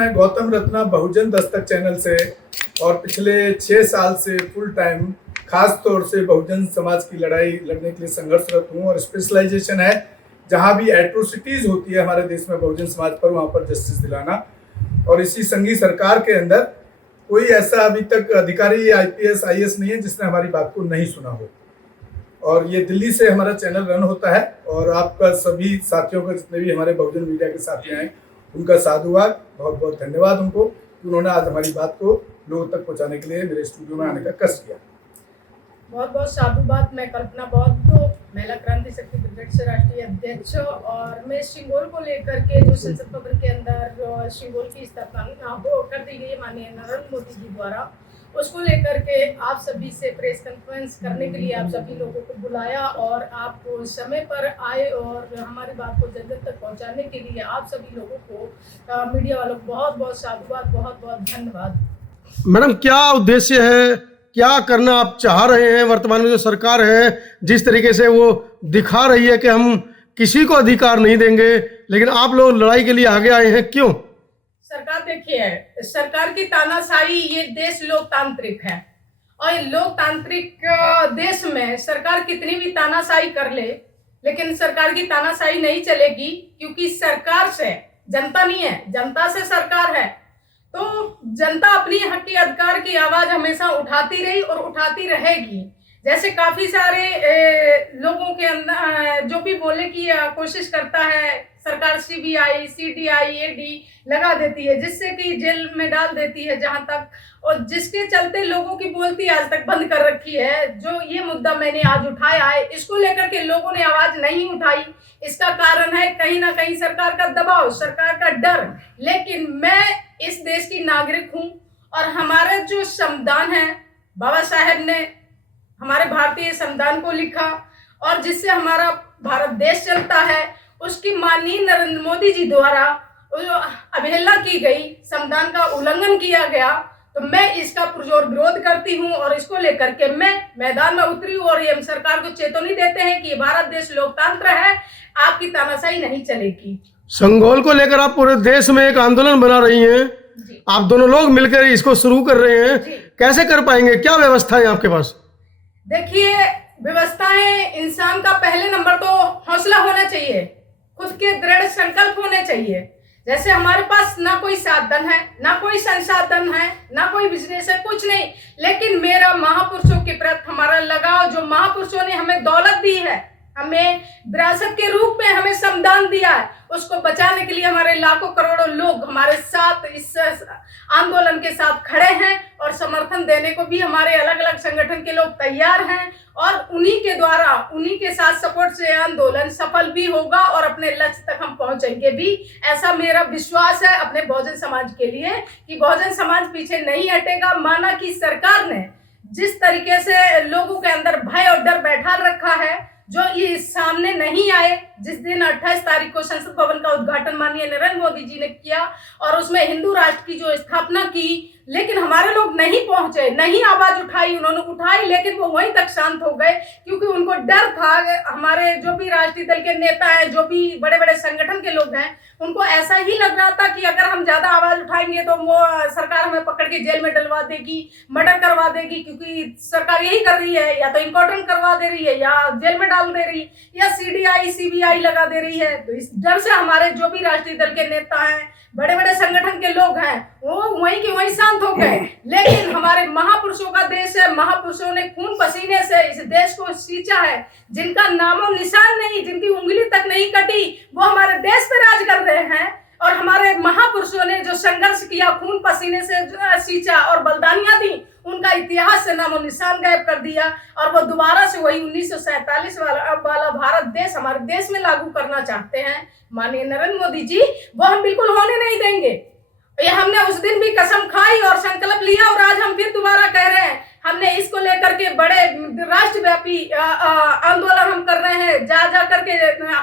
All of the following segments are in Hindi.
मैं गौतम रत्ना बहुजन दस्तक चैनल से और पिछले 6 साल से फुल टाइम खास तौर से बहुजन समाज की लड़ाई लड़ने के लिए संघर्षरत हूँ। और स्पेशलाइजेशन है जहाँ भी एट्रोसिटीज़ होती है हमारे देश में बहुजन समाज पर, वहाँ पर जस्टिस दिलाना। और इसी संघी सरकार के अंदर कोई ऐसा अभी तक अधिकारी IPS IAS नहीं है जिसने हमारी बात को नहीं सुना हो। और ये दिल्ली से हमारा चैनल रन होता है और आपका सभी साथियों का, जितने भी हमारे बहुजन मीडिया के साथी हैं, उनका साधुवाद, बहुत बहुत धन्यवाद उनको कि उन्होंने आज हमारी बात को लोगों तक पहुंचाने के लिए मेरे स्टूडियो में आने का कष्ट किया। बहुत बहुत साधुवाद। मैं कल्पना बौद्ध, महिला क्रांति शक्ति ब्रिगेड से राष्ट्रीय अध्यक्ष, और मैं शिंगोल को लेकर के जो संसद भवन के अंदर शिंगोल की स्थापना हो कर दी गई माननीय नरेंद्र मोदी जी द्वारा, उसको लेकर के आप सभी से प्रेस कॉन्फ्रेंस करने के लिए आप सभी लोगों को बुलाया और आप समय पर आए और हमारी बात को जन जन तक पहुंचाने के लिए आप सभी लोगों को, मीडिया वालों को बहुत बहुत साधुवाद, बहुत बहुत धन्यवाद। मैडम, क्या उद्देश्य है, क्या करना आप चाह रहे हैं? वर्तमान में जो सरकार है जिस तरीके से वो दिखा रही है कि हम किसी को अधिकार नहीं देंगे, लेकिन आप लोग लड़ाई के लिए आगे आए हैं, क्यों? सरकार देखिए, सरकार की तानाशाही, ये देश लोकतांत्रिक है और लोकतांत्रिक देश में सरकार कितनी भी तानाशाही कर ले, लेकिन सरकार की तानाशाही नहीं चलेगी, क्योंकि सरकार से जनता नहीं है, जनता से सरकार है। तो जनता अपनी हकी अधिकार की आवाज हमेशा उठाती रही और उठाती रहेगी। जैसे काफी सारे लोगों के अंदर जो भी बोले की कोशिश करता है, सरकार CBI CDI AD लगा देती है, जिससे कि जेल में डाल देती है जहां तक, और जिसके चलते लोगों की बोलती आज तक बंद कर रखी है। जो ये मुद्दा मैंने आज उठाया है, इसको लेकर के लोगों ने आवाज नहीं उठाई। इसका कारण है कहीं ना कहीं सरकार का दबाव, सरकार का डर। लेकिन मैं इस देश की नागरिक हूं और हमारा जो संविधान है, बाबा साहेब ने हमारे भारतीय संविधान को लिखा और जिससे हमारा भारत देश चलता है, उसकी माननीय नरेंद्र मोदी जी द्वारा अवहेलना की गई, संविधान का उल्लंघन किया गया, तो मैं इसका पुरजोर विरोध करती हूं और इसको लेकर के मैं मैदान में उतरी हूं। और ये सरकार को चेतावनी देते हैं कि भारत देश लोकतंत्र है, आपकी तानाशाही नहीं चलेगी। संगोल को लेकर आप पूरे देश में एक आंदोलन बना रही हैं, आप दोनों लोग मिलकर इसको शुरू कर रहे हैं, कैसे कर पाएंगे? क्या व्यवस्था है आपके पास? देखिए, व्यवस्थाएं, इंसान का पहले नंबर तो हौसला होना चाहिए, खुद के दृढ़ संकल्प होने चाहिए। जैसे हमारे पास ना कोई साधन है, ना कोई संसाधन है, ना कोई बिजनेस है, कुछ नहीं, लेकिन मेरा महापुरुषों के प्रति हमारा लगाव, जो महापुरुषों ने हमें दौलत दी है, हमें विरासत के रूप में हमें संविधान दिया है, उसको बचाने के लिए हमारे लाखों करोड़ों लोग हमारे साथ इस आंदोलन के साथ खड़े हैं और समर्थन देने को भी हमारे अलग अलग संगठन के लोग तैयार हैं। और उन्हीं के द्वारा, उन्हीं के साथ सपोर्ट से आंदोलन सफल भी होगा और अपने लक्ष्य तक हम पहुंचेंगे भी, ऐसा मेरा विश्वास है अपने बहुजन समाज के लिए कि बहुजन समाज पीछे नहीं हटेगा। माना कि सरकार ने जिस तरीके से लोगों के अंदर भय और डर बैठा रखा है, जो ये सामने नहीं आए, जिस दिन 28 तारीख को संसद भवन का उद्घाटन माननीय नरेंद्र मोदी जी ने किया और उसमें हिंदू राष्ट्र की जो स्थापना की, लेकिन हमारे लोग नहीं पहुंचे, नहीं आवाज उठाई। उन्होंने उठाई लेकिन वो वहीं तक शांत हो गए, क्योंकि उनको डर था। हमारे जो भी राष्ट्रीय दल के नेता हैं, जो भी बड़े बड़े संगठन के लोग हैं, उनको ऐसा ही लग रहा था कि अगर हम ज्यादा आवाज उठाएंगे तो वो सरकार हमें पकड़ के जेल में डलवा देगी, मर्डर करवा देगी, क्योंकि सरकार यही कर रही है, या तो इनकाउंटर करवा दे रही है, या जेल में डाल दे रही, या CDI CBI लगा दे रही है। तो इस डर से हमारे जो भी राष्ट्रीय दल के नेता हैं, बड़े बड़े संगठन के लोग हैं, वो वहीं के वहीं शांत हो गए। लेकिन हमारे महापुरुषों का देश है, महापुरुषों ने खून पसीने से इस देश को सींचा है, जिनका नामो निशान नहीं, जिनकी उंगली तक नहीं कटी, वो हमारे देश पे राज कर रहे हैं। और हमारे महापुरुषों ने जो संघर्ष किया, खून पसीने से सींचा और बलिदानियां दी, उनका इतिहास से नामो निशान गायब कर दिया। और वो दोबारा से वही 1947 वाला भारत देश हमारे देश में लागू करना चाहते हैं माननीय नरेंद्र मोदी जी, वो हम बिल्कुल होने नहीं देंगे। ये हमने उस दिन भी कसम खाई और संकल्प लिया, और आज हम फिर दोबारा कह रहे हैं, हमने इसको लेकर के बड़े राष्ट्रव्यापी आंदोलन हम कर रहे हैं। जा करके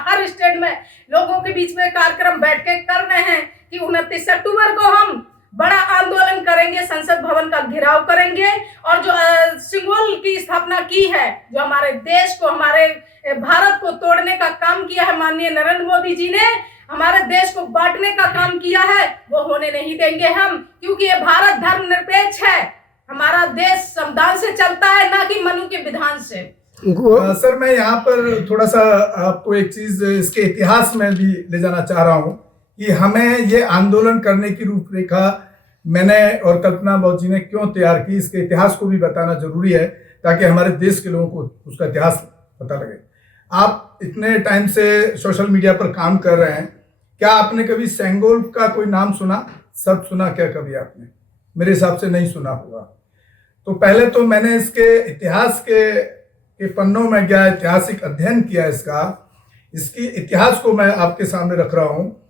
हर स्टेट में लोगों के बीच में कार्यक्रम बैठ के कर रहे हैं कि 29 अक्टूबर को हम बड़ा आंदोलन करेंगे, संसद भवन का घेराव करेंगे। और जो सिंगोल की स्थापना की है, जो हमारे देश को, हमारे भारत को तोड़ने का काम किया है माननीय नरेंद्र मोदी जी ने, हमारे देश को बांटने का काम किया है, वो होने नहीं देंगे हम, क्योंकि ये भारत धर्मनिरपेक्ष है। हमारा देश संविधान से चलता है, ना कि मनु के विधान से। सर मैं यहाँ पर थोड़ा सा आपको एक चीज इसके इतिहास में भी ले जाना चाह रहा हूँ कि हमें ये आंदोलन करने की रूपरेखा मैंने और कल्पना बहुत जी ने क्यों तैयार की, इसके इतिहास को भी बताना जरूरी है ताकि हमारे देश के लोगों को उसका इतिहास पता लगे। आप इतने टाइम से सोशल मीडिया पर काम कर रहे हैं, क्या आपने कभी सेंगोल का कोई नाम सुना, शब्द सुना क्या कभी आपने? मेरे हिसाब से नहीं सुना होगा। तो पहले तो मैंने इसके इतिहास के पन्नों में गया, ऐतिहासिक अध्ययन किया इसकी इतिहास को मैं आपके सामने रख रहा हूँ।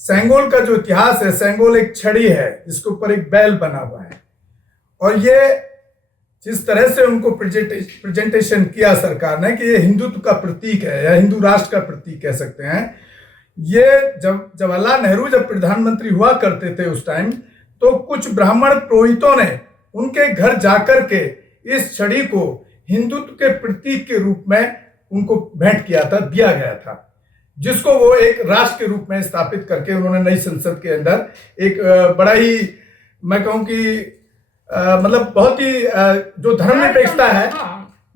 सेंगोल का जो इतिहास है, सेंगोल एक छड़ी है जिसके ऊपर एक बैल बना हुआ है, और ये जिस तरह से उनको प्रेजेंटेशन किया सरकार ने कि ये हिंदुत्व का प्रतीक है या हिंदू राष्ट्र का प्रतीक कह सकते हैं। ये जवाहरलाल नेहरू जब प्रधानमंत्री हुआ करते थे उस टाइम, तो कुछ ब्राह्मण पुरोहितों ने उनके घर जाकर के इस छड़ी को हिंदुत्व के प्रतीक के रूप में उनको भेंट किया था, दिया गया था, जिसको वो एक राष्ट्र के रूप में स्थापित करके उन्होंने नई संसद के अंदर एक बड़ा ही, मैं कहूँ कि मतलब बहुत ही जो धर्मनिरपेक्षता है,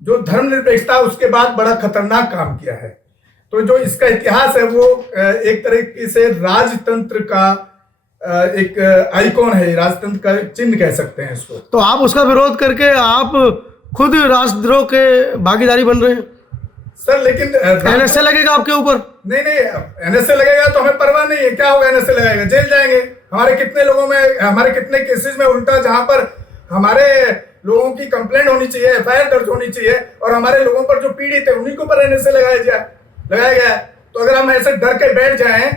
जो धर्मनिरपेक्षता उसके बाद बड़ा खतरनाक काम किया है। तो जो इसका इतिहास है वो एक तरीके से राजतंत्र का एक आइकॉन है, राजतंत्र का चिन्ह कह सकते हैं इसको। तो आप उसका विरोध करके आप खुद राष्ट्रद्रोह के भागीदारी बन रहे हैं सर, लेकिन एनएसए लगेगा आपके ऊपर? नहीं, एनएसए लगेगा तो हमें परवाह नहीं है, क्या होगा? एनएसए लगाएगा, जेल जाएंगे। हमारे कितने लोगों में, हमारे कितने केसेस में उल्टा, जहां पर हमारे लोगों की कंप्लेंट होनी चाहिए, एफआईआर दर्ज होनी चाहिए, और हमारे लोगों पर जो पीड़ित है उन्हीं के ऊपर एनएसए लगाया गया है। तो अगर हम ऐसे डर के बैठ जाएं,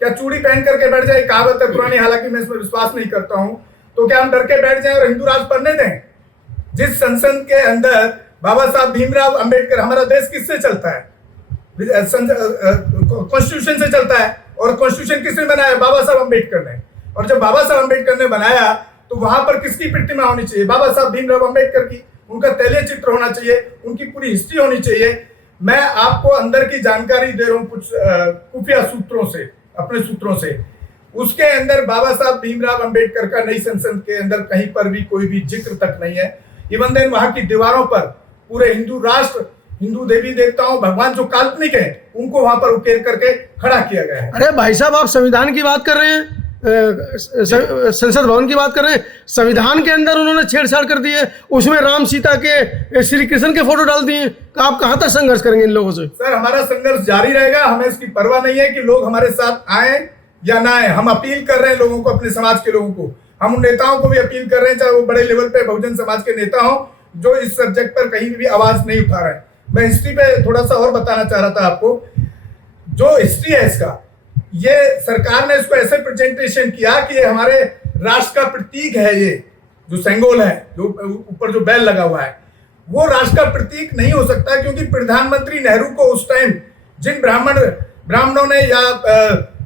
क्या चूड़ी पहन करके बैठ जाए, कहावत है पुरानी, हालांकि मैं इसमें विश्वास नहीं करता हूं, तो क्या हम डर के बैठ जाएं और हिंदू राष्ट्र बनने दें? जिस संसद के अंदर बाबा साहब भीमराव अंबेडकर, हमारा देश किससे चलता है? कॉन्स्टिट्यूशन से चलता है, और कॉन्स्टिट्यूशन किसने बनाया? बाबा साहब अंबेडकर ने। और जब बाबा साहब अंबेडकर ने बनाया तो वहां पर किसकी प्रतिमा होनी चाहिए? बाबा साहब भीमराव अंबेडकर की। उनका तैलीय चित्र होना चाहिए, उनकी पूरी हिस्ट्री होनी चाहिए। मैं आपको अंदर की जानकारी दे रहा हूँ कुछ खुफिया सूत्रों से, अपने सूत्रों से। उसके अंदर बाबा साहब भीमराव अंबेडकर का नई संसद के अंदर कहीं पर भी कोई भी जिक्र तक नहीं है। इवन देन वहां की दीवारों पर पूरे हिंदू राष्ट्र, हिंदू देवी देवताओं, भगवान जो काल्पनिक है, उनको वहां पर उकेर करके खड़ा किया गया है। अरे भाई साहब, आप संविधान की बात कर रहे हैं, संसद भवन की बात कर रहे हैं। संविधान के अंदर उन्होंने छेड़छाड़ कर दी है, उसमें राम सीता के, श्री कृष्ण के फोटो डाल दिए। आप कहां तक संघर्ष करेंगे इन लोगों से? सर, हमारा संघर्ष जारी रहेगा। हमें इसकी परवाह नहीं है कि लोग हमारे साथ आए या ना आए। हम अपील कर रहे हैं लोगों को, अपने समाज के लोगों को। हम उन नेताओं को भी अपील कर रहे हैं, चाहे वो बड़े लेवल पे बहुजन समाज के नेता हों, जो इस सब्जेक्ट पर कहीं भी आवाज नहीं उठा रहे हैं। मैं हिस्ट्री पे थोड़ा सा और बताना चाह रहा था आपको। जो हिस्ट्री है इसका, ये सरकार ने इसको ऐसे प्रेजेंटेशन किया कि ये हमारे राष्ट्र का प्रतीक है। ये जो सेंगोल है, जो ऊपर जो बैल लगा हुआ है, वो राष्ट्र का प्रतीक नहीं हो सकता, क्योंकि प्रधानमंत्री नेहरू को उस टाइम जिन ब्राह्मणों ने या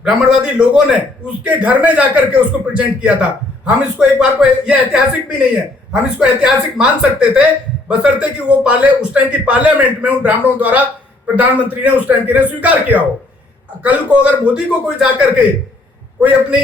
ब्राह्मणवादी लोगों ने उसके घर में जाकर के उसको प्रेजेंट किया था। हम इसको एक बार को, ये ऐतिहासिक भी नहीं है, हम इसको ऐतिहासिक मान सकते थे, बशर्ते कि वो उस टाइम की पार्लियामेंट में उन ब्राह्मणों द्वारा प्रधानमंत्री ने उस टाइम के लिए स्वीकार किया हो। कल को अगर मोदी को कोई जाकर के कोई अपनी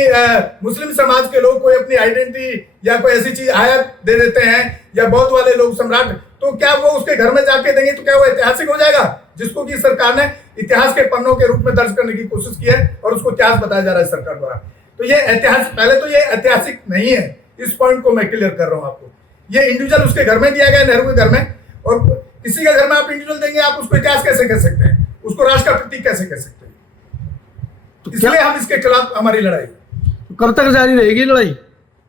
मुस्लिम समाज के लोग कोई अपनी आइडेंटिटी या कोई ऐसी चीज आयात दे देते हैं, या बौद्ध वाले लोग सम्राट, तो क्या वो उसके घर में जाके देंगे? तो क्या वो ऐतिहासिक हो जाएगा? जिसको कि सरकार ने इतिहास के पन्नों के रूप में दर्ज करने की कोशिश की है और उसको इतिहास बताया जा रहा है सरकार द्वारा। तो ये ऐतिहासिक, पहले तो ये ऐतिहासिक नहीं है। इस पॉइंट को मैं क्लियर कर रहा हूँ आपको। ये इंडिविजुअल उसके घर में दिया गया, नेहरू के घर में, और किसी के घर में आप इंडिविजुअल देंगे, आप उसको इतिहास कैसे कह सकते हैं? उसको राष्ट्र का प्रतीक कैसे कह सकते हैं? इसलिए हम इसके खिलाफ हमारी लड़ाई। कब तक जारी रहेगी लड़ाई?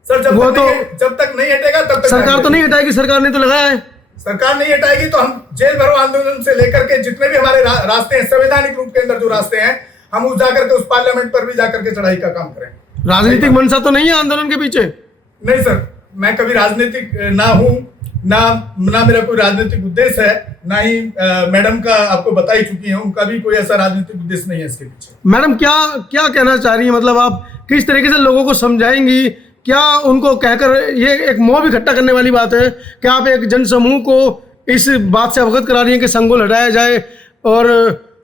सर, जब तक नहीं हटेगा तब तक। सरकार तो नहीं हटाएगी, सरकार ने तो लगाया है। सरकार नहीं हटाएगी तो हम जेल भरो आंदोलन से लेकर के जितने भी हमारे रास्ते हैं, संवैधानिक रूप के अंदर जो रास्ते हैं, हम उस जाकर के उस पार्लियामेंट पर भी जाकर के चढ़ाई का काम करें। राजनीतिक मंशा तो नहीं है आंदोलन के पीछे? नहीं सर, मैं कभी राजनीतिक ना हूं, ना मेरा कोई राजनीतिक उद्देश्य है, ना ही मैडम का आपको बता ही चुकी है, उनका भी कोई ऐसा राजनीतिक उद्देश्य नहीं है इसके पीछे। मैडम क्या कहना चाह रही है? मतलब आप किस तरीके से लोगों को समझाएंगी? क्या उनको कहकर, ये एक मोह इकट्ठा करने वाली बात है, क्या आप एक जनसमूह को इस बात से अवगत करा रही है कि सेंगोल हटाया जाए और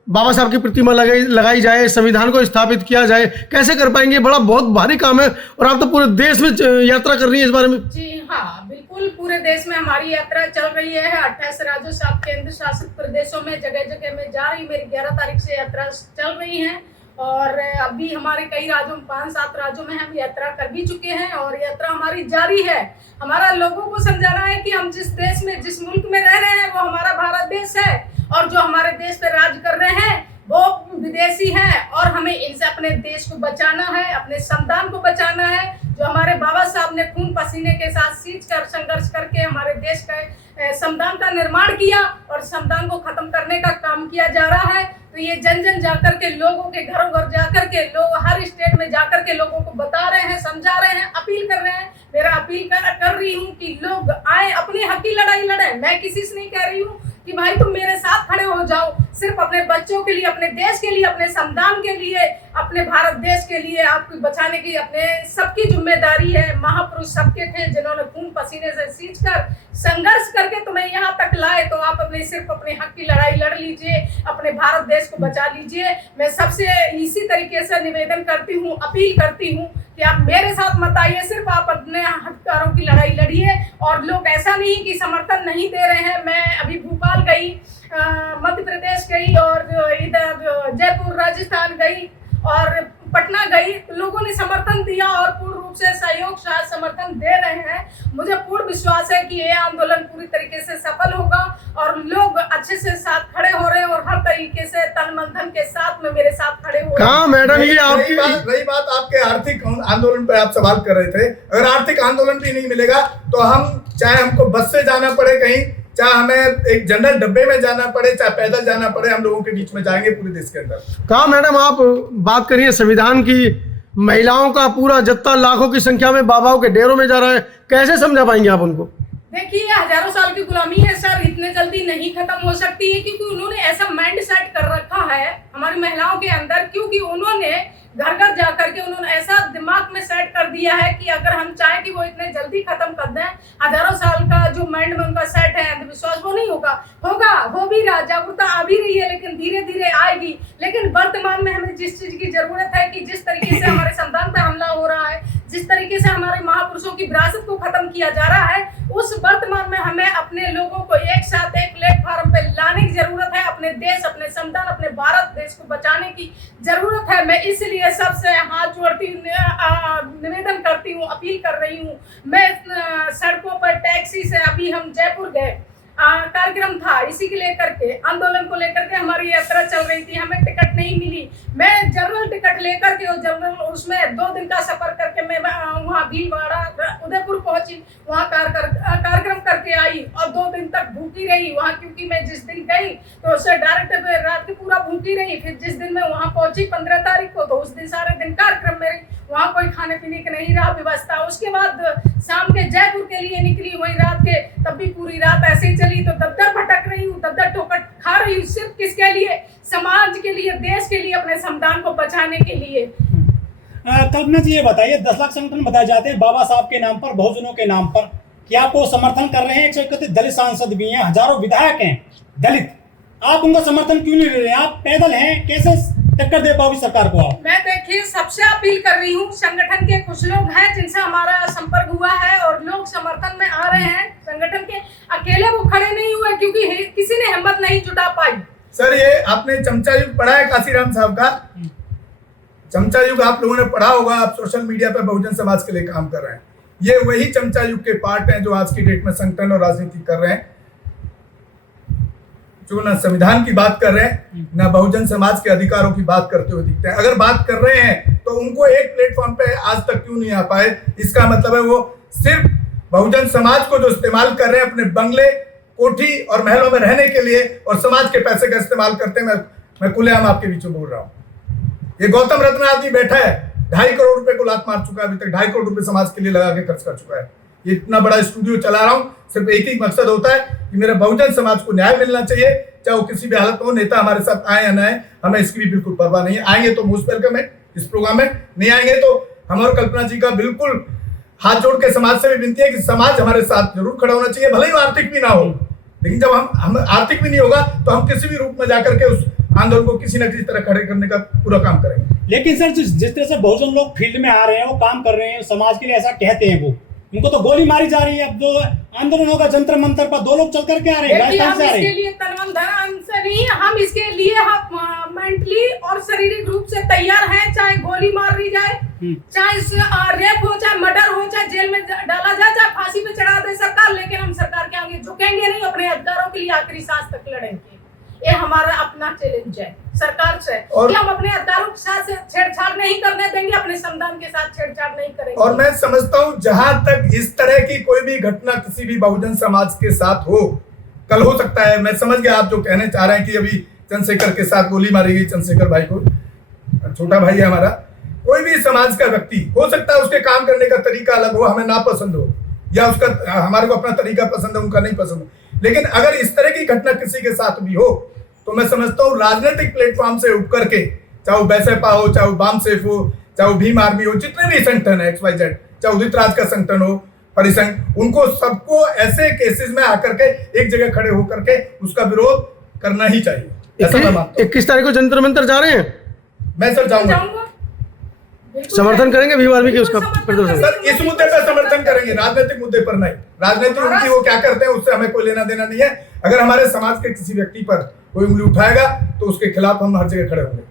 बाबा साहब की प्रतिमा लगाई जाए, संविधान को स्थापित किया जाए, कैसे कर पाएंगे? बड़ा बहुत भारी काम है और आप तो पूरे देश में यात्रा कर रही है इस बारे में। जी हाँ, बिल्कुल पूरे देश में हमारी यात्रा चल रही है। 28 राज्यों 7 केंद्र शासित प्रदेशों में जगह जगह में जा रही। मेरी 11 तारीख से यात्रा चल रही है और अभी हमारे कई राज्यों 5-7 राज्यों में हम यात्रा कर भी चुके हैं और यात्रा हमारी जारी है। हमारा लोगों को समझाना है कि हम जिस देश में, जिस मुल्क में रह रहे हैं वो हमारा भारत देश है और जो हमारे देश पे राज कर रहे हैं वो विदेशी हैं और हमें इनसे अपने देश को बचाना है, अपने संविधान को बचाना है। जो हमारे बाबा साहब ने खून पसीने के साथ सींच कर संघर्ष करके हमारे देश का संविधान का निर्माण किया और संविधान को खत्म करने का काम किया जा रहा है। तो ये जन जन जाकर के लोगों के घरों घर जाकर के लोग हर स्टेट में जाकर के लोगों को बता रहे हैं, समझा रहे हैं, अपील कर रहे हैं। मेरा अपील कर रही हूँ कि लोग आए, अपनी हक की लड़ाई लड़े। मैं किसी से नहीं कह रही हूँ कि भाई तुम मेरे साथ खड़े हो जाओ, सिर्फ अपने बच्चों के लिए, अपने देश के लिए, अपने संविधान के लिए, अपने भारत देश के लिए आपको बचाने की अपने सबकी जिम्मेदारी है। महापुरुष सबके थे जिन्होंने खून पसीने से सींच कर संघर्ष करके तुम्हें यहाँ तक लाए। तो आप सिर्फ अपने हक की लड़ाई लड़ लीजिए, अपने भारत देश को बचा लीजिए। मैं सबसे इसी तरीके से निवेदन करती हूँ, अपील करती हूँ कि आप मेरे साथ मत आइए, सिर्फ आप अपने हकदारों की लड़ाई लड़िए। और लोग ऐसा नहीं कि समर्थन नहीं दे रहे हैं। मैं अभी भोपाल गई, मध्य प्रदेश गई और इधर जयपुर राजस्थान गई और पटना गई, तो लोगों ने समर्थन दिया और पूर्ण रूप से सहयोग शायद समर्थन दे रहे हैं। मुझे पूर्ण विश्वास है कि ये आंदोलन पूरी तरीके से सफल होगा और लोग अच्छे से साथ खड़े हो रहे हैं और हर तरीके से तन मन धन के साथ में मेरे साथ खड़े हो रहे हैं। मैडम ये आपकी रही बात आपके आर्थिक आंदोलन पर आप सवाल कर रहे थे। अगर आर्थिक आंदोलन भी नहीं मिलेगा तो हम चाहे हमको बस से जाना पड़े कहीं, चाहे हमें एक जनरल डब्बे में जाना पड़े, चाहे पैदल जाना पड़े, हम लोगों के बीच में जाएंगे पूरे देश के अंदर। कहा मैडम आप बात करिए संविधान की, महिलाओं का पूरा जत्था लाखों की संख्या में बाबाओं के डेरों में जा रहा है, कैसे समझा पाएंगे आप उनको? देखिए, हजारों साल की गुलामी है सर, इतने जल्दी नहीं खत्म हो सकती है क्योंकि उन्होंने ऐसा माइंड सेट कर रखा है हमारी महिलाओं के अंदर, क्योंकि उन्होंने घर घर जाकर के उन्होंने ऐसा दिमाग में सेट कर दिया है कि अगर हम चाहें कि वो इतने जल्दी खत्म कर दें, हजारों साल का जो माइंड में उनका सेट है अंधविश्वास, वो नहीं होगा। हो भी रहा, जागरूकता आ भी रही है, लेकिन धीरे धीरे आएगी। लेकिन वर्तमान में हमें जिस चीज की जरूरत है कि जिस तरीके से हमारे संविधान पर हमला हो रहा है, जिस तरीके से हमारे महापुरुषों की विरासत को खत्म किया जा रहा है, उस वर्तमान में हमें अपने लोगों को एक साथ एक प्लेटफॉर्म पे लाने की जरूरत है। अपने देश, अपने संविधान, अपने भारत देश को बचाने की जरूरत है। मैं इसलिए सबसे हाथ जोड़ती निवेदन करती हूँ, अपील कर रही हूँ। मैं सड़कों पर टैक्सी से, अभी हम जयपुर गए, कार्यक्रम था इसी के लेकर के, आंदोलन को लेकर के हमारी यात्रा चल रही थी, हमें टिकट नहीं मिली। मैं जनरल टिकट लेकर के और जनरल उसमें 2 दिन का सफर करके मैं वहाँ भीलवाड़ा उदयपुर पहुंची, वहाँ कार्यक्रम करके आई और 2 दिन तक भूखी रही वहाँ, क्योंकि मैं जिस दिन गई तो उससे डायरेक्ट रात की पूरा भूखी रही। फिर जिस दिन मैं वहाँ पहुंची 15 तारीख को, तो उस दिन सारे दिन कार्यक्रम मेरे, वहाँ कोई खाने पीने की नहीं रहा व्यवस्था। उसके बाद शाम के जयपुर के लिए निकली, वही रात के, तब भी पूरी रात ऐसे ही चली। तो दबदर भटक रही हूँ, दबदर ठोकर खा रही हूँ, सिर्फ किसके लिए? समाज के लिए, देश के लिए, अपने संविधान को बचाने के लिए। कल्पना जी, ये बताइए, 10 लाख संगठन बताए जाते हैं बाबा साहब के नाम पर, बहुजनों के नाम पर, क्या आपको समर्थन कर रहे हैं? 131 दलित सांसद भी हैं, हजारों विधायक हैं दलित, आप उनका समर्थन क्यों नहीं ले रहे? आप पैदल हैं, कैसे टक्कर दे पाओगी सरकार को आप? मैं देखिए सबसे अपील कर रही हूँ, संगठन के कुछ लोग हैं जिनसे हमारा संपर्क हुआ है और लोग समर्थन में आ रहे हैं। संगठन के अकेले वो खड़े नहीं हुए क्योंकि किसी ने हिम्मत नहीं जुटा पाई। सर, ये आपने चमचा युग पढ़ा है काशीराम साहब का? चमचा युग आप लोगों ने पढ़ा होगा, आप सोशल मीडिया पर बहुजन समाज के लिए काम कर रहे हैं। ये वही चमचा युग के पार्ट हैं जो आज की डेट में संगठन और राजनीति कर रहे हैं, जो ना संविधान की बात कर रहे हैं, ना बहुजन समाज के अधिकारों की बात करते हुए दिखते हैं। अगर बात कर रहे हैं तो उनको एक प्लेटफॉर्म पे आज तक क्यों नहीं आ पाए? इसका मतलब है वो सिर्फ बहुजन समाज को जो इस्तेमाल कर रहे हैं अपने बंगले, कोठी और महलों में रहने के लिए, और समाज के पैसे का इस्तेमाल करते हैं। मैं खुलेआम आपके बीच में बोल रहा हूँ। ये गौतम रत्न आदमी बैठा है, 2.5 करोड़ रुपए को लात मार चुका है, अभी तक 2.5 करोड़ रुपए समाज के लिए लगा के खर्च कर चुका है। ये इतना बड़ा स्टूडियो चला रहा हूँ, सिर्फ एक ही मकसद होता है कि मेरे बहुजन समाज को न्याय मिलना चाहिए, चाहे वो किसी भी हालत में हो। नेता हमारे साथ आए या ना आए, हमें इसकी भी बिल्कुल परवाह नहीं है। आएंगे तो मोस्ट वेलकम है इस प्रोग्राम में, नहीं आएंगे तो हम और कल्पना जी का बिल्कुल हाथ जोड़ के समाज से भी विनती है कि समाज हमारे साथ जरूर खड़ा होना चाहिए, भले ही आर्थिक भी ना हो। लेकिन जब हम आर्थिक भी नहीं होगा तो हम किसी भी रूप में जाकर के उस आंदोलन को किसी न किसी तरह खड़े करने का पूरा काम करेंगे। लेकिन सर जिस तरह से बहुजन लोग फील्ड में आ रहे हैं, वो काम कर रहे हैं, समाज के लिए ऐसा कहते हैं, वो उनको तो गोली मारी जा रही है। अब जो आंदोलन होगा जंतर मंतर पर 2 लोग चल करके आ रहे हैं, देखिए, राजस्थान हम से आ रहे इसके हैं। लिए तन धन से नहीं, हम इसके लिए मेंटली और शारीरिक रूप से तैयार हैं। चाहे गोली मार दी जाए, चाहे रेप हो, चाहे मर्डर हो, चाहे जेल में डाला जाए, चाहे फांसी पे चढ़ा दे सरकार, लेकिन हम सरकार के आगे झुकेंगे नहीं। अपने अधिकारों के लिए आखिरी सांस तक लड़ेंगे। ये हमारा अपना चैलेंज है सरकार से कि हम अपने अधिकारों के साथ छेड़छाड़ नहीं करने देंगे, अपने संविधान के साथ छेड़छाड़ नहीं करेंगे। और मैं समझता हूं जहां तक इस तरह की कोई भी घटना किसी भी बहुजन समाज के साथ हो, कल हो सकता है, मैं समझ गया आप जो कहने चाह रहे हैं कि अभी चंद्रशेखर के साथ गोली मारी गई, चंद्रशेखर भाई को, छोटा भाई है हमारा, कोई भी समाज का व्यक्ति हो सकता है, उसके काम करने का तरीका अलग हो, हमें ना पसंद हो, या उसका हमारे को अपना तरीका पसंद है, उनका नहीं पसंद हो। लेकिन अगर इस तरह की घटना किसी के साथ भी हो तो मैं समझता हूँ राजनीतिक प्लेटफॉर्म से उठ करके, चाहे वो बैसपा हो, चाहे वो बाम सेफ हो, चाहे वो भीम आर्मी हो, जितने भी संगठन है XYZ, चाहे उदित राज का संगठन हो, परिसंघ, उनको सबको ऐसे केसेस में आकर के एक जगह खड़े होकर के उसका विरोध करना ही चाहिए। ऐसा मैं मानता हूं। 21 तारीख को जंतर मंतर जा रहे हैं, मैं सर जाऊंगा, समर्थन करेंगे भीम आर्मी की उसका प्रदर्शन। सर इस मुद्दे पर समर्थन करेंगे, राजनीतिक मुद्दे पर नहीं। राजनीतिक उनकी वो क्या करते हैं उससे हमें कोई लेना देना नहीं है। अगर हमारे समाज के किसी व्यक्ति पर कोई उंगली उठाएगा तो उसके खिलाफ हम हर जगह खड़े होंगे।